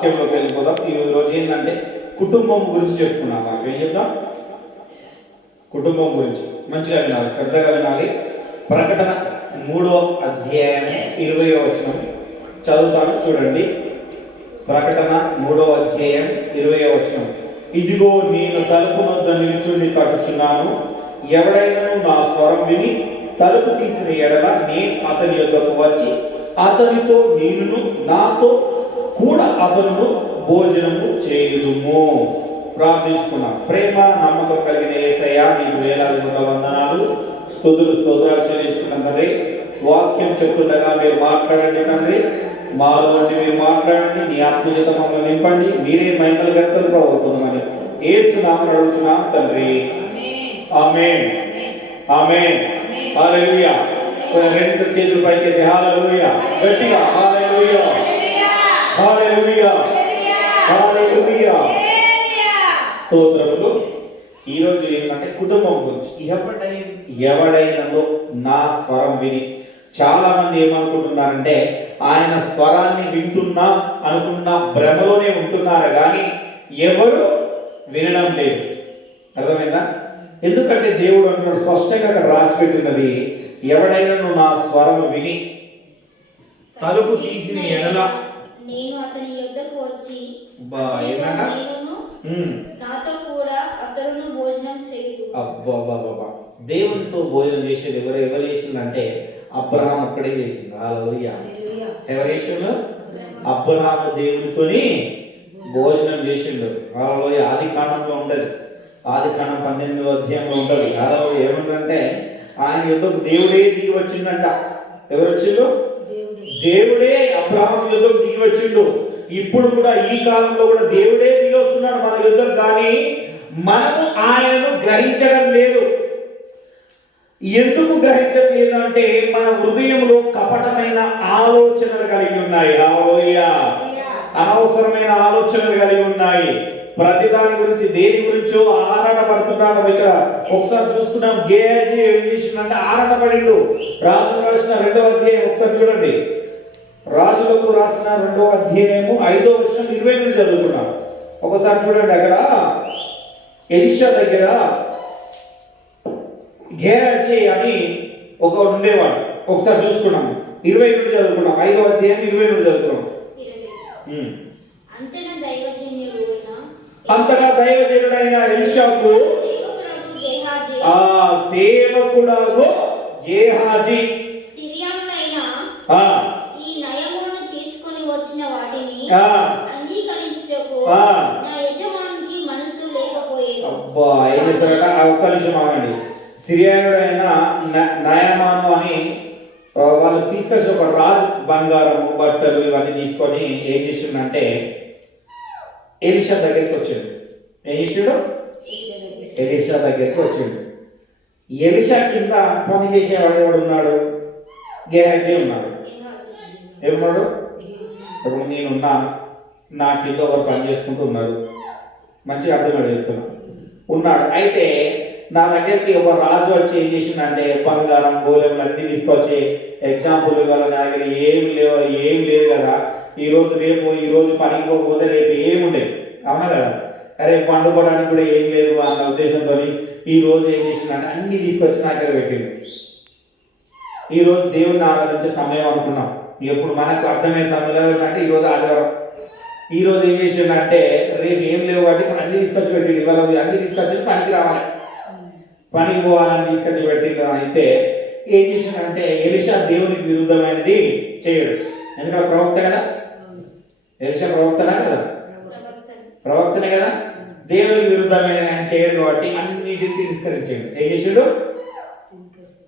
వాక్యంలోకి వెళ్ళిపోదాం. ఈ రోజు ఏంటంటే కుటుంబం గురించి చెప్పుకున్నాం. మనం ఏం చెప్తాం? కుటుంబం గురించి మంచిగా వినాలి, శ్రద్ధగా వినాలి. ప్రకటన 3వ అధ్యాయం 20వ వచనం చదువుతాను, చూడండి. ప్రకటన 3వ అధ్యాయం 20వ వచనం. ఇదిగో నేను తలుపు వద్ద నిలుచుండి తట్టుచున్నాను. ఎవడైనను నా స్వరం విని తలుపు తీసిన ఎడల నేను అతని యొద్దకు వచ్చి అతనితో నేనును నాతో కూడా అతను భోజనము చేయుదుము. ప్రార్థించుకున్నాం. ప్రేమ నమ్మకం కలిగిన యేసయ్య, నీకు వేలాదిగా వందనాలు, స్తోత్రాలు చెల్లించుకున్నాం తండ్రి. వాక్యం చెప్తుండగా మీరు మాట్లాడండి తండ్రి, మాలో నుండి మీరు మాట్లాడండి, నీ ఆత్మచేత మమ్మల్ని నింపండి, మీరే మహిమలు గంటలు ప్రభుత్వమని యేసు నామమున అడుగుచున్నాం తండ్రి. ఆమేన్, ఆమేన్, హల్లెలూయా. రెండు చేతులు పైకెత్తి హల్లెలూయా, గట్టిగా హల్లెలూయా, హల్లెలూయా, హల్లెలూయా. స్తోత్రములు. ఈరోజు ఏంటంటే కుటుంబం గురించి. ఎవడైనాలో నా స్వరం విని, చాలా మంది ఏమనుకుంటున్నారంటే ఆయన స్వరాన్ని వింటున్నా అనుకున్న భ్రమలోనే ఉంటున్నారు, కానీ ఎవరు వినడం లేదు. అర్థమైందా? ఎందుకంటే దేవుడు అంటున్నాడు స్పష్టంగా అక్కడ రాసి పెట్టినది, ఎవడైనా నా స్వరం విని తలుపు తీసిన ఎడల నేను అతని యొద్దకు వచ్చి ఏమన్నా నాతో కూడా అతడును భోజనం చేయుదు. అబ్బా, దేవునితో భోజనం చేసేది ఎవరు చేసిందంటే అబ్రహాం ఒక్కడే చేసింది. హల్లెలూయా. ఎవరు చేసిండు? అబ్రహాము దేవునితోని భోజనం చేసిండు. హల్లెలూయా. ఆది కాండంలో ఉంటది, ఆది కాండం 18వ అధ్యాయంలో ఉంటది. హల్లెలూయా. ఏమంటారంటే ఆయన యుద్ధకు దేవుడే దిగి వచ్చిందంట. ఎవరు వచ్చిండు? దేవుడే అబ్రహాం యుద్ధకు దిగి వచ్చిండు. ఇప్పుడు కూడా ఈ కాలంలో కూడా దేవుడే దిగి వస్తున్నాడు మన యుద్ధం, కానీ మనము ఆయనను గ్రహించడం లేదు. ఎందుకు గ్రహించట్లేదు అంటే మన హృదయంలో కపటమైన ఆలోచనలు కలిగి ఉన్నాయి. హల్లెలూయా. అనవసరమైన ఆలోచనలు కలిగి ఉన్నాయి. ప్రతి దాని గురించి, దేని గురించో ఆరాట పడుతున్నాడు. ఇక్కడ ఒకసారి చూసుకున్నాం, గేయాజీ ఏం చేసిందంటే ఆరాట పడిండు. రాజులకు రాసిన 2వ అధ్యాయం ఒకసారి చూడండి. రాజులకు రాసిన 2వ అధ్యాయము 5వ వచనం 20 నుండి చదువుకున్నాం. ఒకసారి చూడండి. అక్కడ ఎలీషా దగ్గర గేయాజీ అని ఒక ఉండేవాడు. ఒకసారి చూసుకున్నాం, 20 నుండి చదువుకున్నాం. 5వ అధ్యాయం 20 నుండి చదువుకున్నాం. అంతటా దైవజనుడైన ఎలీషాకు సేవకుడగు గేహాజీ సిరియానుడైన ఈ నయమును తీసుకొని వచ్చిన వాటిని అంగీకరించుటకు నా యజమానికి మనసు లేకపోయేది. అబ్బా, ఏం చేశారట? ఒక్క నిమిషం ఆగండి. సిరియానుడైన నయమాను అని వాళ్ళు తీసుకొచ్చి ఒక రాజు బంగారము, బట్టలు ఇవన్నీ తీసుకొని ఏం చేసిందంటే ఎలీషా దగ్గరికి వచ్చాడు. ఏం చేసాడు? ఎలీషా దగ్గరికి వచ్చాడు. ఎలీషా కింద పని చేసేవాడు ఎవడు ఉన్నాడు? గేహాజీ ఉన్నాడు. ఏమన్నాడు? ఇప్పుడు నేనున్నాను, నా కింద ఎవరు పని చేసుకుంటూ ఉన్నారు. మంచిగా అర్థమయ్యేది చెప్తున్నా. ఉన్నాడు. అయితే నా దగ్గరికి ఒక రాజు వచ్చి ఏం చేసిందంటే బంగారం, గోళములు అన్నీ తీసుకొచ్చి, ఎగ్జాంపుల్ ఇవాళ నా దగ్గర ఏం లేదు కదా, ఈరోజు పనికి పోకపోతే రేపు ఏముండేది, అవునా కదా? రేపు పండుకోవడానికి కూడా ఏం లేదు అన్న ఉద్దేశంతో ఈరోజు ఏం చేసిందంటే అన్ని తీసుకొచ్చి నా దగ్గర పెట్టిండు. ఈరోజు దేవుడిని ఆరాధించే సమయం అనుకున్నాం. ఎప్పుడు మనకు అర్థమయ్యే సమయంలో అంటే ఈరోజు ఆదివారం. ఈరోజు ఏం చేసిందంటే రేపు ఏం లేవు కాబట్టి ఇప్పుడు అన్ని తీసుకొచ్చి పెట్టిండు. ఇవాళ అన్ని తీసుకొచ్చి పనికి రావాలి, పనికి పోవాలని తీసుకొచ్చి పెట్టిండు. అయితే ఏం చేసిందంటే ఎలీషా దేవునికి విరుద్ధమైనది చేయడు. ఎందుకంటే ప్రవక్త కదా, ఎలీషా ప్రవక్తనా కదా? ప్రవక్తనే కదా. దేవునికి విరుద్ధమైన ఆయన చేయడు కాబట్టి అన్నిటిని తిరస్కరించాడు. ఏం చేసాడు?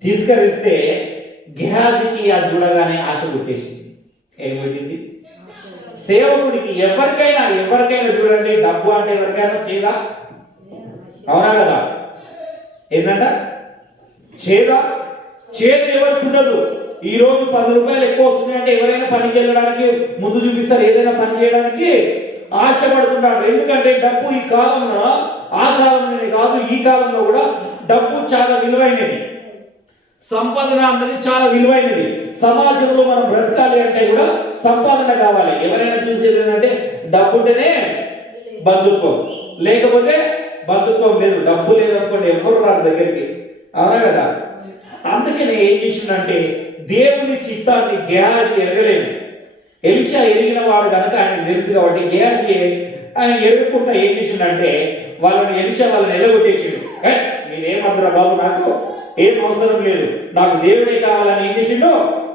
తిరస్కరిస్తే గేహాజీకి అది చూడగానే ఆశ పుట్టేసింది. ఏమైంది? సేవకుడికి ఎవరికైనా చూడండి, డబ్బు అంటే ఎవరికైనా చేదా? అవునా కదా? ఏంటంట? చేదు ఎవరికి ఉండదు. ఈ రోజు 10 రూపాయలు ఎక్కువ వస్తున్నాయంటే ఎవరైనా పనికి వెళ్ళడానికి ముందు చూపిస్తారు, ఏదైనా పని చేయడానికి ఆశపడుతున్నాడు. ఎందుకంటే డబ్బు ఈ కాలంలో, ఆ కాలంలోనే కాదు ఈ కాలంలో కూడా డబ్బు చాలా విలువైనది. సంపాదన అన్నది చాలా విలువైనది. సమాజంలో మనం బ్రతకాలి అంటే కూడా సంపాదన కావాలి. ఎవరైనా చూసేది ఏంటంటే డబ్బు ఉంటేనే బంధుత్వం, లేకపోతే బంధుత్వం లేదు. డబ్బు లేదనుకోండి ఎవరు రారు దగ్గరికి, అవునా కదా? అందుకనే ఏం చేసిందంటే దేవుని చిత్తాన్ని గేహాజీ ఎరగలేదు. ఎలీషా ఎరిగిన వాడు కనుక ఆయనకు తెలుసు కాబట్టి గేహాజీ ఆయన ఎరగకుండా ఏం చేసిందంటే ఎలీషా వాళ్ళని ఎల్లగొట్టేసిండు. మీరేమద్దురా బాబు, నాకు ఏం అవసరం లేదు, నాకు దేవుడే కావాలని ఏం చేసిండు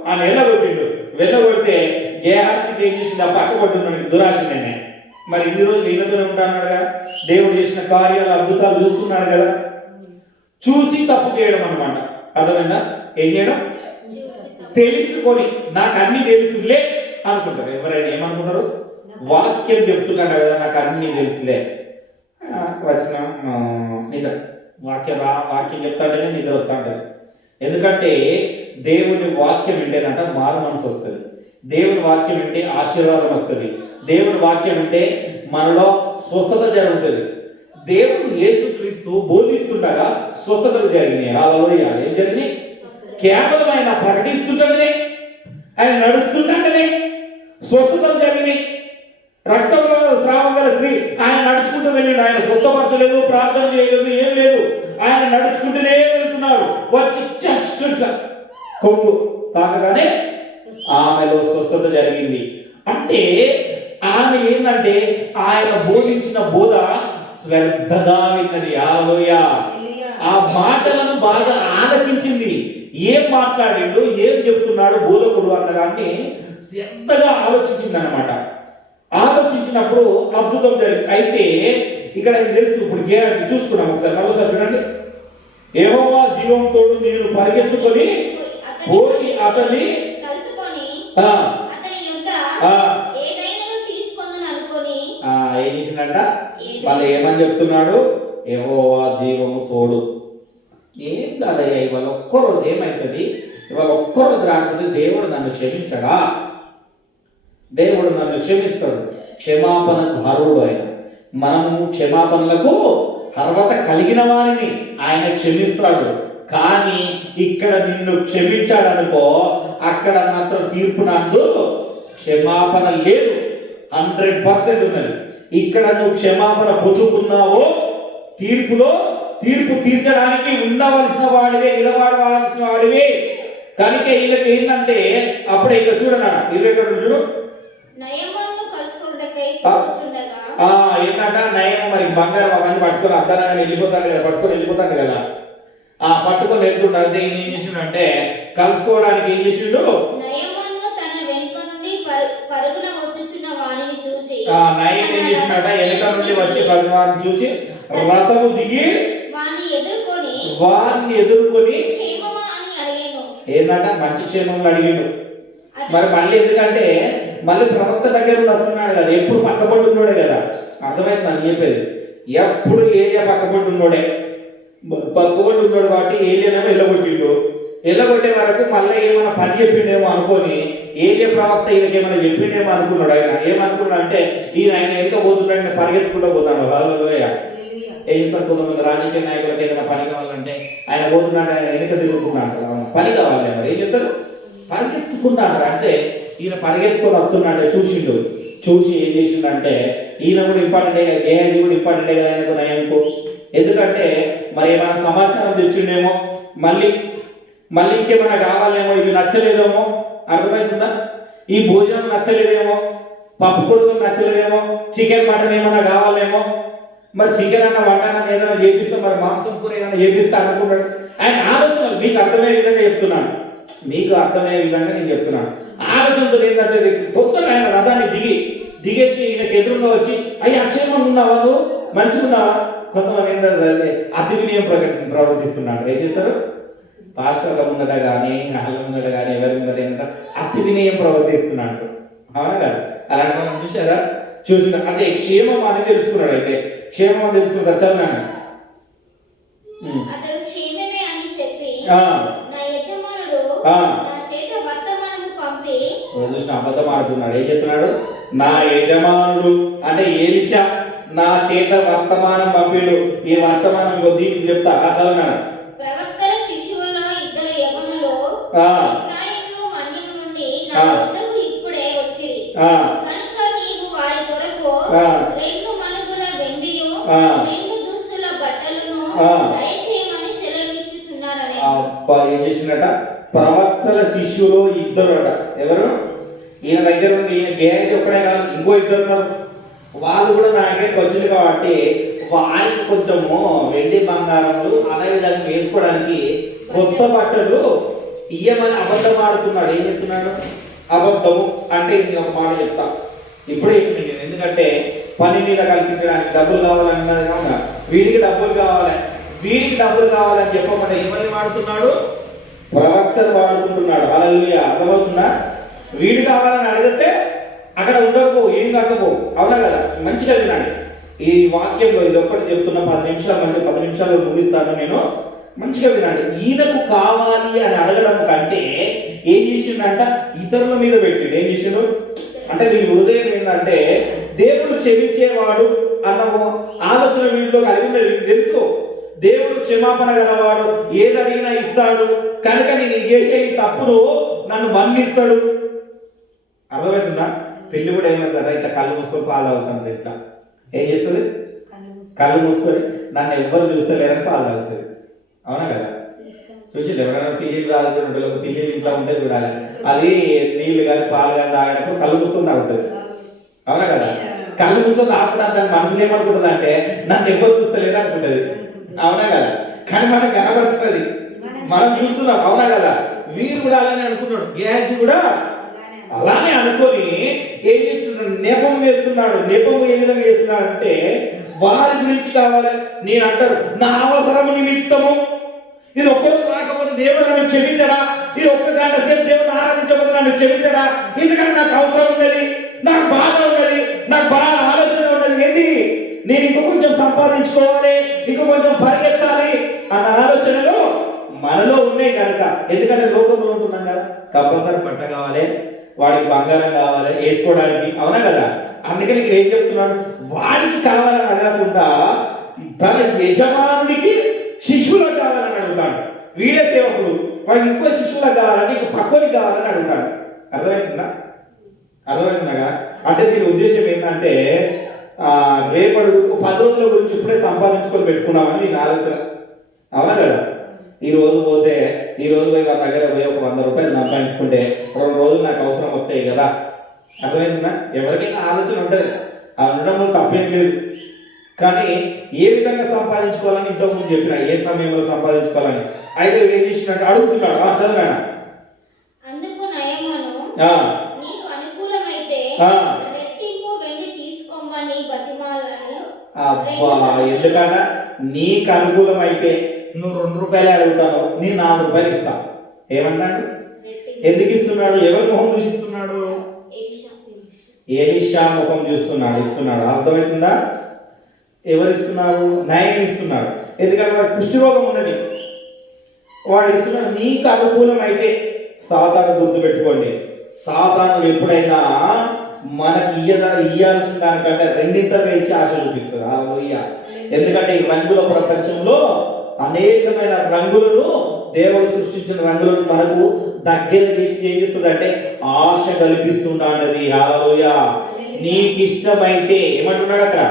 ఆయన వెళ్ళగొట్టిండు. వెళ్ళగొడితే గేహాజీకి ఏం చేసింది, ఆ పక్కపట్టున్నాడు దురాశనే. మరి ఇన్ని రోజులు ఈయనతోనే ఉంటాడు కదా, దేవుడు చేసిన కార్యాలు అద్భుతాలు చూస్తున్నాడు కదా, చూసి తప్పు చేయడం అన్నమాట. అర్థమైందా? ఏం చేయడం? తెలుసుకొని నాకు అన్ని తెలుసులే అనుకుంటారు. ఎవరైనా ఏమనుకుంటారు? వాక్యం చెప్తున్నాడు కదా, నాకు అన్ని తెలుసులే. వచ్చిన నిద్ర వాక్యం చెప్తాంటేనే నిద్ర వస్తూ ఉంటుంది. ఎందుకంటే దేవుని వాక్యం వింటేనంట మారు మనసు వస్తుంది. దేవుని వాక్యం వింటే ఆశీర్వాదం వస్తుంది. దేవుని వాక్యం వింటే మనలో స్వస్థత జరుగుతుంది. దేవుడు యేసుక్రీస్తు బోధిస్తుండగా స్వస్థతలు జరిగినాయి. హల్లెలూయా. ఏం జరిగినాయి? కేవలం ఆయన ప్రకటిస్తుంటేనే, ఆయన నడుస్తుంటేనే స్వస్థతలు జరిగినాయి. రక్తంలో స్రావం గల స్త్రీ ఆయన నడుచుకుంటూ వెళ్ళిండు. ఆయన స్వస్థపరచలేదు, ప్రార్థన చేయలేదు, ఏం లేదు. ఆయన నడుచుకుంటూనే వెళ్తున్నాడు. వచ్చి జస్ట్ కొంగు తాకగానే ఆమెలో స్వస్థత జరిగింది. అంటే ఆమె ఏంటంటే ఆయన బోధించిన బోధ శ్రద్ధగా విన్నది. హల్లెలూయా. ఆ మాటలను బాగా ఆలకించింది. ఏం మాట్లాడిండు, ఏం చెప్తున్నాడు బోధకుడు అన్నదాన్ని శ్రద్ధగా ఆలోచించింది అన్నమాట. ఆలోచించినప్పుడు అద్భుతం జరిగింది. అయితే ఇక్కడ తెలుసు, ఇప్పుడు గేహాజీ చూసుకున్నాం ఒకసారి, మరోసారి చూడండి. యెహోవా జీవం తోడు నేను పరిగెత్తుకొని పోయి అతన్ని ఏం చేసిందంట? వాళ్ళు ఏమని చెప్తున్నాడు? యెహోవా జీవము తోడు. ఏం కాదయ్యా, ఇవాళ ఒక్కరోజు ఏమవుతుంది, ఇవాళ ఒక్కరోజు రాకపోతే దేవుడు నన్ను క్షమించడా? దేవుడు నన్ను క్షమిస్తాడు. క్షమాపణకు అర్హుడు ఆయన. మనము క్షమాపణలకు అర్హత కలిగిన వారిని ఆయన క్షమిస్తాడు. కానీ ఇక్కడ నిన్ను క్షమించాడనుకో, అక్కడ మాత్రం తీర్పు నందు క్షమాపణ లేదు. 100% ఉన్నది. ఇక్కడ నువ్వు క్షమాపణ పొందుకున్నావో తీర్పు తీర్చడానికి ఉండవలసిన వాడివే, నిలబడవలసిన వాడివే. కనుక వీళ్ళకి ఏంటంటే అప్పుడే ఇక చూడనా 21 చూడు. ఏంటంట నయం, మరి బంగారం అవన్నీ పట్టుకొని అద్దాలని వెళ్ళిపోతాడు కదా. పట్టుకొని వెళ్తుండే. అంటే ఈయన ఏం చేసిండు, కలుసుకోవడానికి ఏం చేసిండు? నయం ఏం చేసిండట, వెనక నుండి వచ్చి వారిని చూసి రథము దిగి వారిని ఎదుర్కొని ఏంటంట మంచి క్షేమంలో అడిగిండు. మరి మళ్ళీ ఎందుకంటే మళ్ళీ ప్రవక్త దగ్గర వస్తున్నాడు కదా, ఎప్పుడు పక్కపట్టున్నాడే కదా. అర్థమైంది నన్ను చెప్పేది? ఎప్పుడు ఏలియా పక్కపట్టు ఉన్నాడు కాబట్టి ఏలియానేమో వెళ్ళగొట్టే వరకు మళ్ళీ ఏమైనా పని చెప్పిండేమో అనుకొని ఏలియా ప్రవక్త ఈయనకేమైనా చెప్పిండేమో అనుకున్నాడు. ఆయన ఏమనుకున్నాడు అంటే ఆయన వెనుక పోతున్నాడు, పరిగెత్తుకుంటూ పోతాడు. హల్లెలూయా. ఏం చేస్తారు కొంతమంది రాజకీయ నాయకులకు ఏదైనా పని కావాలంటే ఆయన పోతున్నాడు, ఆయన వెనుక తిరుగుతున్నాడు. పని కావాలి, మరి ఏం చేస్తారు? పరిగెత్తుకున్నాడు. అంటే ఈయన పరిగెత్తుకొని వస్తున్నాడు. చూసి ఏం చేసిండంటే ఈయన కూడా ఇంపార్టెంటే కదా, గేహాజీ కూడా ఇంపార్టెంటే కదా ఆయనకు నయంకు. ఎందుకంటే మరి ఏమైనా సమాచారం తెచ్చిండేమో, మళ్ళీ ఇంకేమైనా కావాలేమో, ఇవి నచ్చలేదేమో. అర్థమవుతుందా? ఈ భోజనం నచ్చలేదేమో, పప్పు కొడుకు నచ్చలేదేమో, చికెన్ మటన్ ఏమైనా కావాలేమో. మరి చికెన్ అన్న మటన్ అన్న ఏదైనా చేపిస్తే, మరి మాంసం కూర ఏదైనా చేపిస్తే అనుకున్నాడు. ఆయన ఆలోచనలు మీకు అర్థమయ్యే విధంగా చెప్తున్నాను, నేను చెప్తున్నాను. ఆలోచనతో ఏంటంటే తొందరగా ఆయన రథాన్ని దిగేసి ఈయనకి ఎదురుగా వచ్చి అయ్యి అక్షేమంగా ఉన్నావా, నువ్వు మంచిగా ఉన్నావా? కొంతమంది ఏంటంటే అతి వినయం ప్రవర్తిస్తున్నాడు. ఏం చేస్తారు? పాస్టర్ల ముందట కానీ, వాళ్ళ ముందట కానీ, ఎవరి ముందట ఏంటంటే అతి వినయం ప్రవర్తిస్తున్నాడు. అవునా కదా? అలాంటి మనం చూసిన అంటే క్షేమం అని తెలుసుకున్నాడు. అయితే క్షేమం అని తెలుసుకున్నాడు. చదివాను చూసిన అబద్ధం ఆడుతున్నాడు. ఏం చెప్తున్నాడు? నా యజమానుడు అంటే ఎలీషా నా చేత వర్తమానం పంపిడు. ఈ వర్తమానం దీనికి చెప్తా. చదివినాడు. ఎఫ్రాయిము మన్యము నుండి నా వద్దకు ఇప్పుడే వచ్చిరి కనుక నీవు వారి కొరకు 2 మణుగుల వెండియు 2 దుస్తుల బట్టలను దయచేయమని సెలవిచ్చుచున్నాడని. అబ్బా, ఏం చేసినట? ప్రవక్తల శిష్యులు 2 అట. ఎవరు? ఈయన దగ్గర నుండి ఈయన గేయాజీ ఒక్కడే కాదు, ఇంకో 2 ఉన్నారు. వాళ్ళు కూడా నా దగ్గరికి వచ్చింది కాబట్టి వారికి కొంచెము వెండి బంగారములు అదేవిధంగా వేసుకోవడానికి కొత్త బట్టలు ఇయ్యమని అబద్ధం ఆడుతున్నాడు. ఏం చెప్తున్నాడు? అబద్ధము అంటే నేను ఒక మాట చెప్తా, ఇప్పుడే చెప్పింది. ఎందుకంటే పని మీద కల్పించడానికి డబ్బులు కావాలన్నది కావున వీడికి డబ్బులు కావాలి, వీడికి డబ్బులు కావాలని చెప్పకుండా ఏమని వాడుతున్నాడు? ప్రవక్తను వాడుకుంటున్నాడు. హల్లెలూయా. అర్థమవుతుందా? వీడు కావాలని అడిగితే అక్కడ ఉండకపో, ఏం కాకపో. అవునా కదా? మంచిగా వినండి ఈ వాక్యంలో. ఇది ఒక్కటి చెప్తున్నా, 10 నిమిషాలు, మంచి 10 నిమిషాలు ముగిస్తాను నేను. మంచిగా వినండి. ఈయనకు కావాలి అని అడగడం కంటే ఏం చేసిండంట? ఇతరుల మీద పెట్టిండు. ఏం చేసిండు అంటే వీడి హృదయం ఏంటంటే దేవుడు క్షమించేవాడు అన్న ఆలోచన వీడిలో కలిగి ఉన్నది. వీడికి తెలుసు దేవుడు క్షమాపణ గలవాడు, ఏది అడిగినా ఇస్తాడు, కనుక నేను చేసే ఈ తప్పును నన్ను మన్నిస్తాడు. అర్థమవుతుందా? పెళ్లి కూడా ఏమవుతుందా? ఇట్లా కళ్ళు మూసుకొని పాలు అవుతుంది. ఇట్లా ఏం చేస్తుంది? కళ్ళు మూసుకొని నన్ను ఎవ్వరు చూస్తలేరని పాలు తాగుతుంది. అవునా కదా? చూసి ఎవరైనా పిల్లి తాగుతుంటే ఒక పిల్లి ఇంట్లో ఉంటే చూడాలి, అది నీళ్లు కానీ పాలు కానీ తాగడానికి కళ్ళు మూసుకొని తాగుతుంది. అవునా కదా? కళ్ళు మూసుకొని తాగకుండా దాని మనసులో ఏమనుకుంటుంది అంటే నన్ను ఎవరు చూస్తలేరు అనుకుంటుంది. అవునా కదా? కానీ మనకు కనబడుతుంది, మనం చూస్తున్నాం. అవునా కదా? వీడు కూడా అలానే అనుకున్నాడు. గేయాజీ కూడా అలానే అనుకొని ఏం చేస్తున్నాడు? నెపం వేస్తున్నాడు. నెపము ఏ విధంగా చేస్తున్నాడు అంటే వారి గురించి కావాలి. నేను అంటారు నా అవసరము నిమిత్తము, ఇది ఒక్కరోజు రాకపోతే దేవుడు నన్ను క్షమించడా? ఇది ఒక్క గంట సేపు దేవుడు ఆరాధించకపోతే నన్ను క్షమించడా? ఎందుకంటే నాకు అవసరం ఉన్నది, నాకు బాధ ఉన్నది, నాకు బాగా ఆలోచన ఉన్నది. ఏంది? నేను ఇంకో కొంచెం సంపాదించుకోవాలి, ఇంకో కొంచెం పరిగెత్తాలి అన్న ఆలోచనలు మనలో ఉన్నాయి కనుక. ఎందుకంటే లోకంలో ఉంటున్నాం కదా, కంపల్సరీ బట్ట కావాలి, వాడికి బంగారం కావాలి వేసుకోవడానికి. అవునా కదా? అందుకని ఇక్కడ ఏం చెప్తున్నాడు? వాడికి కావాలని అడగకుండా తన యజమానుడికి శిష్యులకు కావాలని అడుగుతాడు. వీడే సేవకుడు, వాడికి ఇంకో శిష్యులకు కావాలని, ఇంకో పక్కనికి కావాలని అడుగుతాడు. అర్థమవుతుందా? అర్థమవుతుందా? అంటే దీని ఉద్దేశం ఏంటంటే రేపడు 10 రోజుల గురించి ఇప్పుడే సంపాదించుకొని పెట్టుకున్నామని నేను ఆలోచన. అవునా కదా? ఈ రోజు పోతే ఈ రోజు పోయి వాళ్ళ దగ్గర పోయి ఒక 100 రూపాయలు సంపాదించుకుంటే 2 రోజులు నాకు అవసరం వస్తాయి కదా. అర్థమైందా? ఎవరికైనా ఆలోచన ఉంటుంది, ఆ ఉండడంలో తప్పేం లేదు. కానీ ఏ విధంగా సంపాదించుకోవాలని ఇంతకుముందు చెప్పినాడు, ఏ సమయంలో సంపాదించుకోవాలని. అయితే ఏం చేసినట్టు అడుగుతున్నాడు. చదవనా? అందుకు నయమాను నీకు అనుకూలమైతే రెట్టింపు వెండి తీసుకోమని బతిమాలని. అబ్బా, ఎందుకట? నీకు అనుకూలమైతే నువ్వు 2 రూపాయలే అడుగుతాను, నేను 4 రూపాయలు ఇస్తా. ఏమన్నాడు? ఎందుకు ఇస్తున్నాడు? ఎవరి ముఖం చూసిస్తున్నాడు? ఎలీషా ముఖం చూస్తున్నాడు, ఇస్తున్నాడు. అర్థమవుతుందా? ఎవరు ఇస్తున్నారు? నయం ఇస్తున్నాడు. ఎందుకంటే వాడు కుష్ఠరోగం ఉన్నది, వాడు ఇస్తున్నాడు. నీకు అనుకూలమైతే. సాతాను గుర్తు పెట్టుకోండి, సాతాను ఎప్పుడైనా మనకి ఇయ్యాల్సిన దానికంటే 2 ఇచ్చి ఆశ చూపిస్తుంది. హల్లెలూయా. ఎందుకంటే ఈ రంగుల ప్రపంచంలో అనేకమైన రంగులను, దేవుడు సృష్టించిన రంగులను మనకు దగ్గర చేసి ఏం చేస్తుంది అంటే ఆశ కల్పిస్తుంటాంటది. హల్లెలూయా. నీకు ఇష్టమైతే ఏమంటున్నాడు అక్కడ?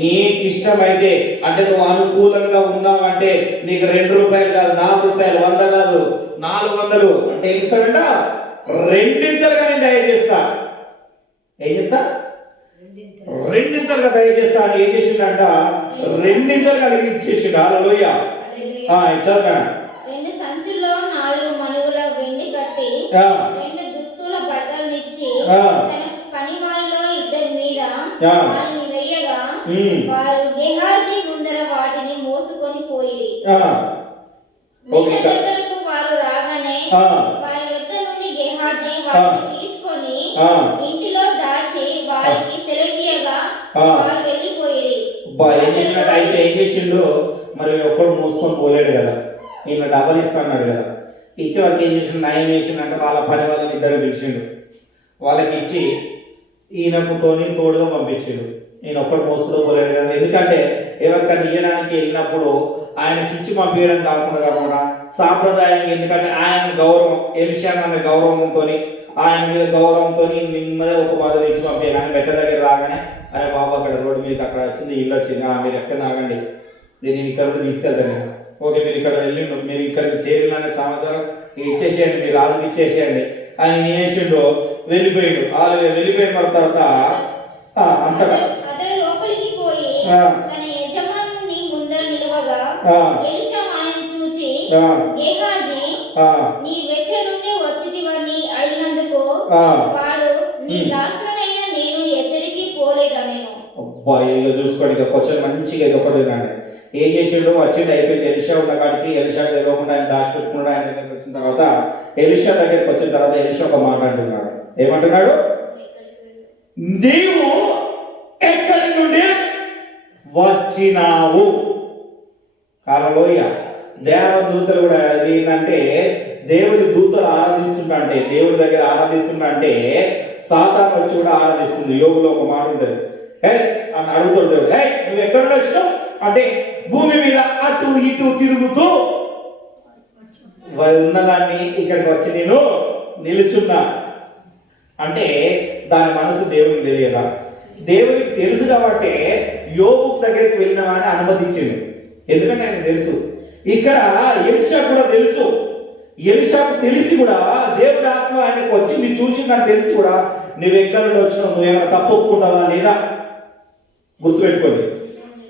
నీకు ఇష్టమైతే అంటే నువ్వు అనుకూలంగా ఉన్నావంటే నీకు 2 రూపాయలు కాదు, 4 రూపాయలు, 100 కాదు, 400 అంటే ఏం ఇస్తాడంట? 2 నేను దయచేస్తా. ఏం చేస్తా? 2 దయచేస్తా అని ఏం చేసిండంట? 2 కలిగి ఇచ్చేసిండు. హల్లెలూయా. చదవనా? 2 సంచుల్లో 4 మణుగుల వెండి కట్టి 2 దుస్తుల బట్టలనిచ్చి తన పని వారిలో 2 మీద వారిని వేయగా వారు గెహాజీ ముందర వాటిని మోసుకొని పోయిరి. దగ్గరకు వారు రాగానే వారి వద్ద నుండి గెహాజీ వాటిని తీసుకొని ఇంటిలో దాచి వారికి సెలవీయగా వారు వెళ్ళిపోయిరి. అయితే ఏం చేసిండు మరి? ఒక్కడు మోసుకొని పోలేడు కదా, ఈయన డబల్ ఇస్తాడు కదా. ఇచ్చి వాళ్ళకి ఏం చేసిండు? నయం చేసిండు అంటే వాళ్ళ పని వాళ్ళని 2 పిలిచిండు. వాళ్ళకి ఇచ్చి ఈయనకుతోని తోడుగా పంపించాడు. ఈయన ఒక్కడు మోసుకుని పోలేడు కదా, ఎందుకంటే ఎవరికైనా ఇయ్యడానికి వెళ్ళినప్పుడు ఆయనకి ఇచ్చి పంపించడం కాకుండా సాంప్రదాయంగా, ఎందుకంటే ఆయన గౌరవం, ఎలిషా అనే గౌరవంతో, ఆయన మీద గౌరవంతో నెమ్మదిగా ఒక బాధలు ఇచ్చి పంపించాలి. ఆయన మెట్ల దగ్గర రాగానే, అరే బాబు అక్కడ రోడ్డు మీద అక్కడ వచ్చింది, ఇల్లు వచ్చింది, మీరు ఎక్కడ ఆగండి, నేను ఇక్కడ కూడా తీసుకెళ్తాను. ఓకే, మీరు ఇక్కడ వెళ్ళి మీరు ఇక్కడ చేయాలనే సమాచారం ఇచ్చేసేయండి, మీరు రాజుకి ఇచ్చేసేయండి అని చేసిండు. వెళ్ళిపోయాడు. వెళ్ళిపోయిన తర్వాత అంతటా అతడు లోపలికి పోయి తన యజమానుని ముందర నిలవగా ఎలీషా ఆయనను చూసి, గేహాజీ, నీ వెచ్చ నుండి వచ్చితివని అడిగినందుకు వాడు, నీ దాసుడనైన నేను ఎచ్చడికి పోలేదనెను. అబ్బా, ఇక చూసుకోండి, ఇక క్వశ్చన్ మంచిగా ఇది ఒకటి వినండి. ఏం చేసిండు? వచ్చింది, అయిపోయింది. ఎలీషా ఉన్న కాడికి ఎలీషా తెలియకుండా ఆయన దాచిపెట్టుకున్నాడు. ఆయన దగ్గరికి వచ్చిన తర్వాత, ఎలీషా దగ్గరికి వచ్చిన తర్వాత ఎలీషా ఒక మాట అంటున్నాడు. ఏమంటున్నాడు? నీవు ఎక్కడి నుండి వచ్చినావు? హల్లెలూయా. దేవదూతలు కూడా ఏంటంటే, దేవుడి దూతలు ఆరాధిస్తుంటే, దేవుడి దగ్గర ఆరాధిస్తుంటే సాతాను వచ్చి కూడా ఆరాధిస్తుంది. యోగులో ఒక మాట ఉంటుంది, హే అని అడుగుతాడు దేవుడు, హే నువ్వు ఎక్కడ వచ్చినావు అంటే, భూమి మీద అటు ఇటు తిరుగుతూ ఉన్నదాన్ని ఇక్కడికి వచ్చి నేను నిలుచున్నా అంటే, దాని మనసు దేవునికి తెలియదా? దేవునికి తెలుసు కాబట్టి యోబు దగ్గరికి వెళ్ళినామని అనుమతించింది. ఎందుకంటే ఆయన తెలుసు. ఇక్కడ ఎలీషా కూడా తెలుసు. ఎలీషాకు తెలిసి కూడా దేవుడి ఆత్మ ఆయనకు వచ్చింది, చూసిందని తెలిసి కూడా నువ్వు ఎక్కడి నుండి వచ్చినావు, నువ్వేమైనా తప్పు ఒప్పుకుంటావా లేదా? గుర్తుపెట్టుకోండి,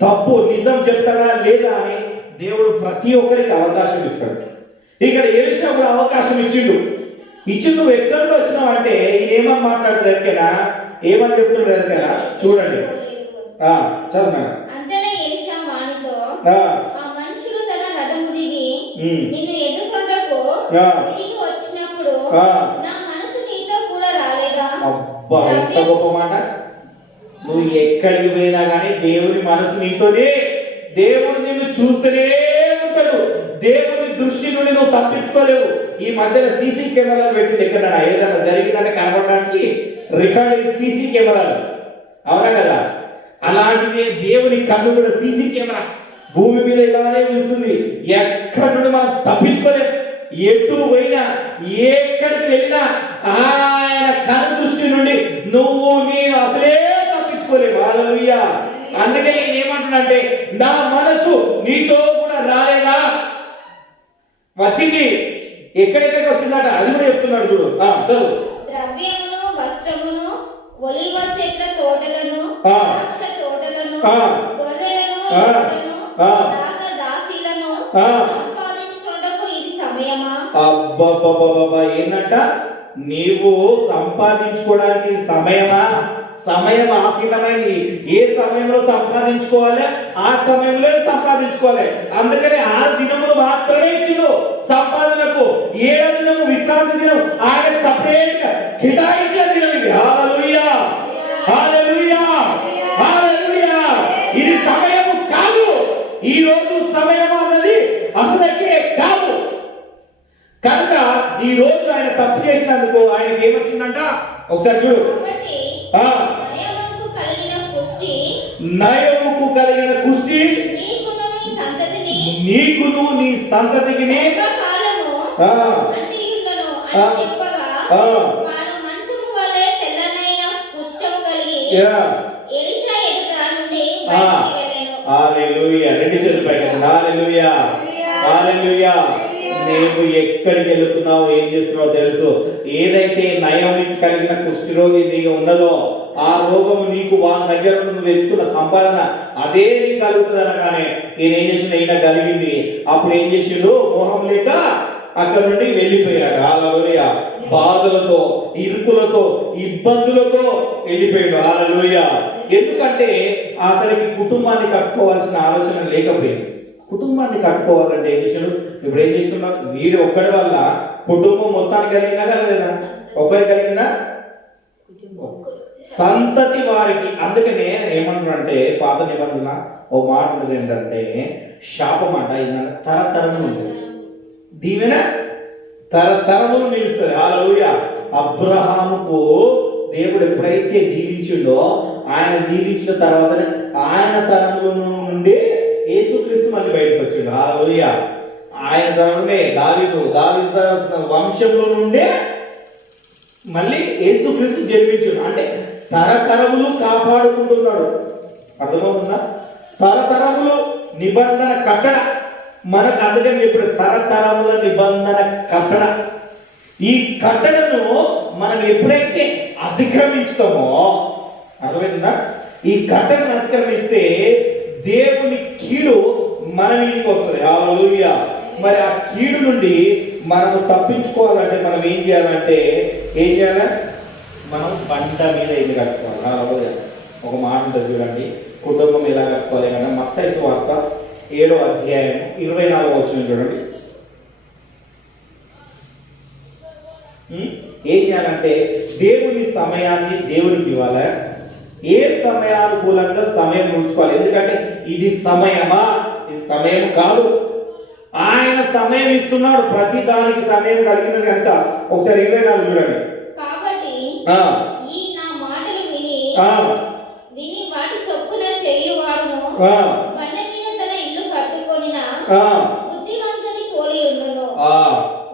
తప్పు నిజం చెప్తాడా లేదా అని దేవుడు ప్రతి ఒక్కరికి అవకాశం ఇస్తాడు. ఇక్కడ ఎలీషా కూడా అవకాశం ఇచ్చిండు. నువ్వు ఎక్కడి నుండి వచ్చినావు అంటే, ఈయన ఏమని మాట్లాడుతాడు ఎరికైనా, ఏమని చెప్తున్నాడు ఎరికైనా? చూడండి, చదువు. అంతటా ఎలీషా వానితో, ఆ మనుషులు తన రథము దిగి నిన్ను ఎదుర్కొంటకు తిరిగి వచ్చినప్పుడు నా మనసు నీతో కూడా రాలేదా? అబ్బా, ఎంత గొప్ప మాట. నువ్వు ఎక్కడికి పోయినా కానీ దేవుని మనసు నీతోనే. దేవుడు నిన్ను చూస్తూనే ఉంటాడు. దేవుని దృష్టి నుండి నువ్వు తప్పించుకోలేవు. ఈ మధ్యన సీసీ కెమెరాలు పెట్టింది. ఎక్కడ ఏదైనా జరిగిందంటే కనబడడానికి రికార్డింగ్ సీసీ కెమెరాలు, అవునా కదా? అలాంటిదే దేవుని కన్ను కూడా సీసీ కెమెరా భూమి మీద ఇలానే చూస్తుంది. ఎక్కడి నుండి మనం తప్పించుకోలేము. ఎటు పోయినా, ఎక్కడికి వెళ్ళినా ఆయన కన్ను దృష్టి నుండి నువ్వు నేను అసలే తప్పించుకోలేము. హల్లెలూయా. అందుకే నేను ఏమంటున్నానంటే, నా మనసు నీతో కూడా రాలేదా? వచ్చింది. ఎక్కడెక్కడికి వచ్చిందట అది కూడా చెప్తున్నాడు. చూడు, చదువు. ద్రవ్యమును, వస్త్రమును, ఒలీవ చెట్ల తోటలను, ద్రాక్ష తోటలను, గొర్రెలను, ఎడ్లను, దాస దాసీలను సంపాదించుకొనుటకు ఇది సమయమా? అబ్బబ్బబ్బబ్బా, ఏందంట? నీవు సంపాదించుకోవడానికి ఇది సమయమా? సమయం ఆసీనమైంది. ఏ సమయంలో సంపాదించుకోవాలి ఆ సమయంలో సంపాదించుకోవాలి. అందుకని 6 దినములు మాత్రమే ఇచ్చిండు సంపాదనకు. 7వ దినము విశ్రాంతి దినం ఆయన సపరేట్ గా కేటాయించిన దినం ఇది. హల్లెలూయా, హల్లెలూయా, హల్లెలూయా. ఇది సమయము కాదు. ఈ రోజు సమయం అన్నది అసలుకే కాదు. కనుక ఈ రోజు ఆయన తప్పు చేసినందుకు ఆయనకి ఏమొచ్చిందంట? ఒకసారి చూడు. నయముకు కలిగిన కుష్టి నీకును నీ సంతతికి వాడు మంచము వలె తెల్లనైన కుష్ఠము కలిగి ఎలీషా ఎదుట నుండి బయటికి వెళ్ళెను. హల్లెలూయా. రెండు చేతులు పైకి. హల్లెలూయా, హల్లెలూయా. నీవు ఎక్కడికి వెళుతున్నావు, ఏం చేస్తున్నావో తెలుసు. ఏదైతే నయానికి కలిగిన కుష్ఠరోగి నీకు ఉన్నదో ఆ రోగము నీకు వాళ్ళ దగ్గర నువ్వు తెచ్చుకున్న సంపాదన అదే నీకు కలుగుతుంది అనగానే ఈయన ఏం చేసిన, ఈయన కలిగింది. అప్పుడు ఏం చేసిండు? మోహం లేక అక్కడ నుండి వెళ్ళిపోయాడు. హల్లెలూయా. బాధలతో, ఇరుకులతో, ఇబ్బందులతో వెళ్ళిపోయాడు. హల్లెలూయా. ఎందుకంటే అతనికి కుటుంబాన్ని కట్టుకోవాల్సిన ఆలోచన లేకపోయింది. కుటుంబాన్ని కట్టుకోవాలంటే ఏం చేశాడు? ఇప్పుడు ఏం చేస్తున్నాడు? వీడు ఒక్కడి వల్ల కుటుంబం మొత్తానికి కలిగిందా కలగలేదా? ఒకరికి కలిగిందా? సంతతి వారికి. అందుకనే ఏమంటారంటే పాత నిబంధన ఓ మాట ఉంటుంది ఏంటంటే, శాపం అంట ఏంటంటే తరతరములు ఉంటుంది, దీవెన తరతరములు నిలుస్తుంది. హల్లెలూయా. అబ్రహాముకు దేవుడు ఎప్పుడైతే దీవించిండో ఆయన దీవించిన తర్వాత ఆయన తరముల నుండి యేసుక్రీస్తు మళ్ళీ బయటకు వచ్చిండు. హల్లెలూయా. ఆయన తరమే దావీదు వంశంలో నుండే మళ్ళీ యేసుక్రీస్తు జన్మించాడు. అంటే తరతరములు కాపాడుకుంటున్నాడు. అర్థమవుతుందా? తరతరములు నిబంధన కట్టడ మనకు అందుకని ఇప్పుడు తరతరముల నిబంధన కట్టడ. ఈ కట్టడను మనం ఎప్పుడైతే అతిక్రమించుతామో, అర్థమవుతుందా? ఈ కట్టడను అతిక్రమిస్తే దేవుని కీడు మన మీదకి వస్తుంది. హల్లెలూయా. మరి ఆ కీడు నుండి మనము తప్పించుకోవాలంటే మనం ఏం చేయాలంటే మనం బండ మీద ఇల్లు కట్టుకోవాలి. హల్లెలూయా. ఒక మాట ఉంటుంది చూడండి, కుటుంబం ఎలా కట్టుకోవాలి కదా. మత్తయి సువార్త 7వ అధ్యాయం 24వ వచనం చూడండి. ఏం చేయాలంటే దేవుని సమయాన్ని దేవునికి ఇవ్వాలి. ఏ సమయానుకూలంగా సమయం ఉంచుకోవాలి. ఎందుకంటే ఇది సమయమా? ఇది సమయం కాదు. ఆయన సమయం ఇస్తున్నాడు. ప్రతి దానికి సమయం కలిగినది కనుక ఒకసారి 24 చూడండి. కాబట్టి ఈ నా మాటలు విని వాటి చొప్పున చేయువాడును బండ మీద తన ఇల్లు కట్టుకొనిన బుద్ధిమంతుని పోలి ఉండును.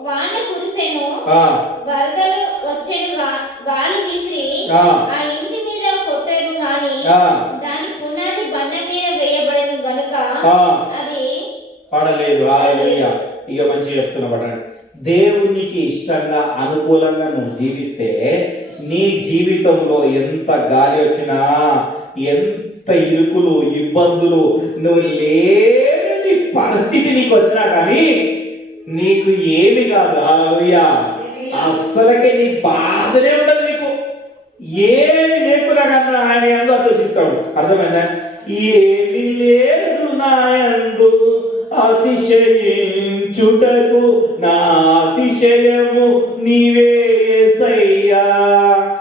వాన కురిసెను, వరదలు వచ్చెను, గాలి విసిరి ఆ ఇంటి మీద కొట్టెను గాని దాని పునాది బండ మీద వేయబడెను గనుక అది పడలేదు. హల్లెలూయా. ఇక మంచిగా చెప్తున్నా పడండి. దేవునికి ఇష్టంగా అనుకూలంగా నువ్వు జీవిస్తే నీ జీవితంలో ఎంత గాలి వచ్చినా, ఎంత ఇరుకులు ఇబ్బందులు, నువ్వు లేని పరిస్థితి నీకు వచ్చినా కానీ నీకు ఏమి కాదు. హల్లెలూయా. అస్సలకి నీ బాధనే ఉండదు. నీకు ఏమి లేకున్నా కన్నా ఆయన ఎందు అతిశయిస్తాడు. అర్థమైందా? ఏమి లేదు నా యందు అతిశయించుటకు, నా అతిశయము నీవే యేసయ్యా.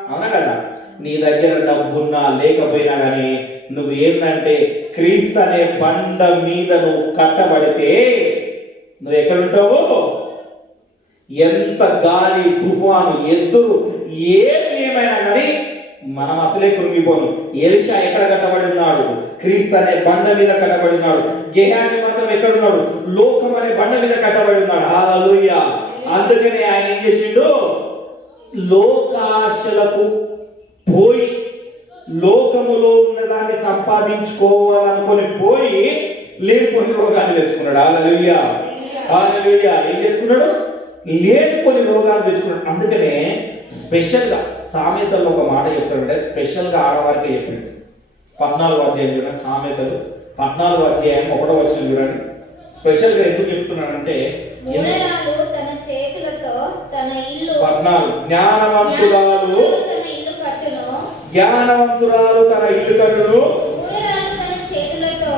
అవునా కదా? నీ దగ్గర డబ్బున్నా లేకపోయినా కానీ నువ్వు ఏంటంటే క్రీస్తు అనే బండ మీద నువ్వు కట్టబడితే నువ్వు ఎక్కడుంటావు? ఎంత గాలి తుఫాను ఎదురు ఏమైనా కానీ మనం అసలే కృంగిపోను. ఎలీషా ఎక్కడ కట్టబడి ఉన్నాడు? క్రీస్తు అనే బండ మీద కట్టబడి ఉన్నాడు. గెహాజీ మాత్రం ఎక్కడున్నాడు? లోకం అనే బండ మీద కట్టబడి ఉన్నాడు. హల్లెలూయా. అందుకనే ఆయన ఏం చేసిండు? లోకాశలకు పోయి లోకములో ఉన్నదాన్ని సంపాదించుకోవాలనుకొని పోయి లేనిపోని రోగాన్ని తెచ్చుకున్నాడు. హల్లెలూయా. హల్లెలూయా. ఏం తెచ్చుకున్నాడు? లేనిపోని రోగాలు తెచ్చుకున్నాడు. అందుకనే స్పెషల్గా సామెతల్లో ఒక మాట చెప్తాడంటే స్పెషల్గా ఆడవారికి చెప్పిండు. 14వ అధ్యాయం చూడండి. సామెతలు 14వ అధ్యాయం 1వ వచనం చూడండి. స్పెషల్గా ఎందుకు చెప్తున్నాడంటే తన చేతులతో తన ఇల్లు 14 జ్ఞానవంతురాలు తన ఇల్లు కట్టును,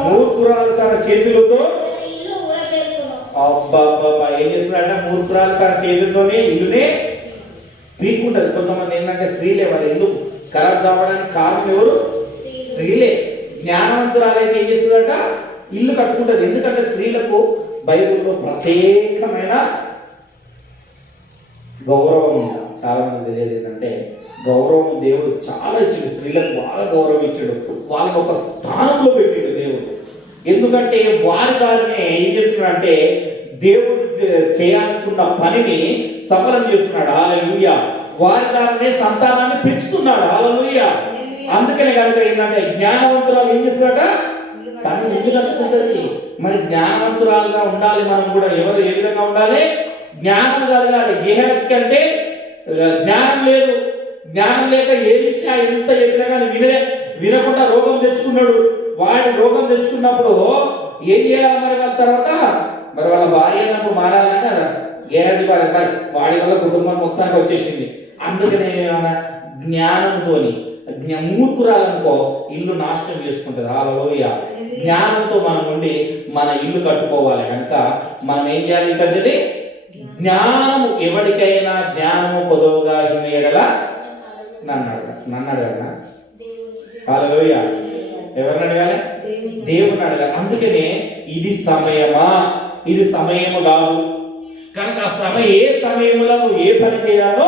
మూర్ఖురాలు తన చేతులతో అబ్బా ఏం చేస్తున్నారంటే మూర్ఖురాలు తన చేతుల్లోనే ఇల్లునే పీక్కుంటది. కొంతమంది ఏంటంటే స్త్రీలే వాళ్ళ ఇల్లు ఖరాబ్ కావడానికి కారణం ఎవరు? స్త్రీలే. జ్ఞానవంతురాలు అయితే ఏం చేస్తుందట? ఇల్లు కట్టుకుంటది. ఎందుకంటే స్త్రీలకు బైబిల్లో ప్రత్యేకమైన గౌరవం ఉంది. చాలా మంది తెలియదు ఏంటంటే గౌరవం దేవుడు చాలా ఇచ్చాడు. స్త్రీలకు బాగా గౌరవం ఇచ్చాడు. వాళ్ళని ఒక స్థానంలో పెట్టాడు దేవుడు. ఎందుకంటే వారి దారినే ఏం చేస్తున్నాడు అంటే దేవుడు చేయాల్సుకున్న పనిని సఫలం చేస్తున్నాడు. హల్లెలూయా. వారి దారినే సంతానాన్ని పెంచుతున్నాడు. హల్లెలూయా. అందుకనే కనుక ఏంటంటే జ్ఞానవంతురాలు ఏం చేస్తాడట? తను ఇల్లు కట్టుకుంటుంది. మరి జ్ఞానవంతురాలుగా ఉండాలి. మనం కూడా ఎవరు ఏ విధంగా ఉండాలి? జ్ఞానం కలగాలి. గెహాజీ కంటే జ్ఞానం లేదు. జ్ఞానం లేక ఎలీషా ఎంత చెప్పినా కానీ వినకుండా రోగం తెచ్చుకున్నాడు. వాడి రోగం తెచ్చుకున్నప్పుడు ఏం చేయాలి? మరి వాళ్ళ తర్వాత మరి వాళ్ళ భార్య అన్నప్పుడు మారాలన్నా కదా. గెహాజీ భార్య మరి వాడి వల్ల కుటుంబం మొత్తానికి వచ్చేసింది. అందుకనే జ్ఞానంతో మూర్ఖురాలనుకో ఇల్లు నాశనం చేసుకుంటుంది. హల్లెలూయా. జ్ఞానంతో మనం ఉండి మన ఇల్లు కట్టుకోవాలి కనుక మనం ఏం చేయాలి? ఇక్కడ జ్ఞానము ఎవరికైనా జ్ఞానము కొదవగా ఎడల నన్ను అడగనా? హల్లెలూయా. ఎవరిని అడగాలి? దేవుని అడగాలి. అందుకనే ఇది సమయమా? ఇది సమయము కాదు కనుక ఏ సమయంలో నువ్వు ఏ పని చేయాలో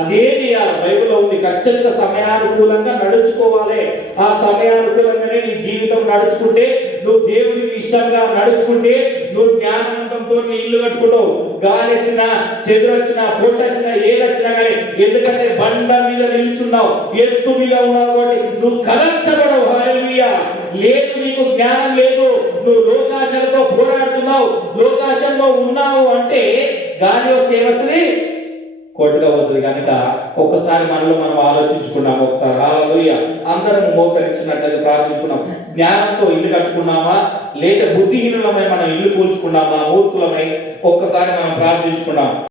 అదే చేయాలి. బైబిల్లో ఉంది, ఖచ్చితంగా సమయానుకూలంగా నడుచుకోవాలి. ఆ సమయానుకూలంగానే నీ జీవితం నడుచుకుంటే, నువ్వు దేవునికి ఇష్టంగా నడుచుకుంటే, నువ్వు జ్ఞానవంతంతో నీ ఇల్లు కట్టుకుంటావు. గాలి వచ్చినా, చెదురు వచ్చినా, పొట్టు వచ్చినా, ఏదొచ్చినా కానీ, ఎందుకంటే బండ మీద నిల్చున్నావు, ఎత్తు మీద ఉన్నావు కాబట్టి నువ్వు కలర్చబడవు. హల్లెలూయా. లేదు, నీకు జ్ఞానం లేదు, నువ్వు లోకాశలతో పోరాడుతున్నావు, లోకాశంలో ఉన్నావు అంటే గాలి వస్తే ఏమవుతుంది? కొట్టుగా పోతుంది. కనుక ఒక్కసారి మనలో మనం ఆలోచించుకున్నాం. ఒకసారి హల్లెలూయా అందరం మోకరించినట్లయితే ప్రార్థించుకున్నాం. జ్ఞానంతో ఇల్లు కట్టుకున్నామా, లేదా బుద్ధిహీనులమై మనం ఇల్లు కూల్చుకున్నామా, మూర్ఖులమై? ఒక్కసారి మనం ప్రార్థించుకున్నాం.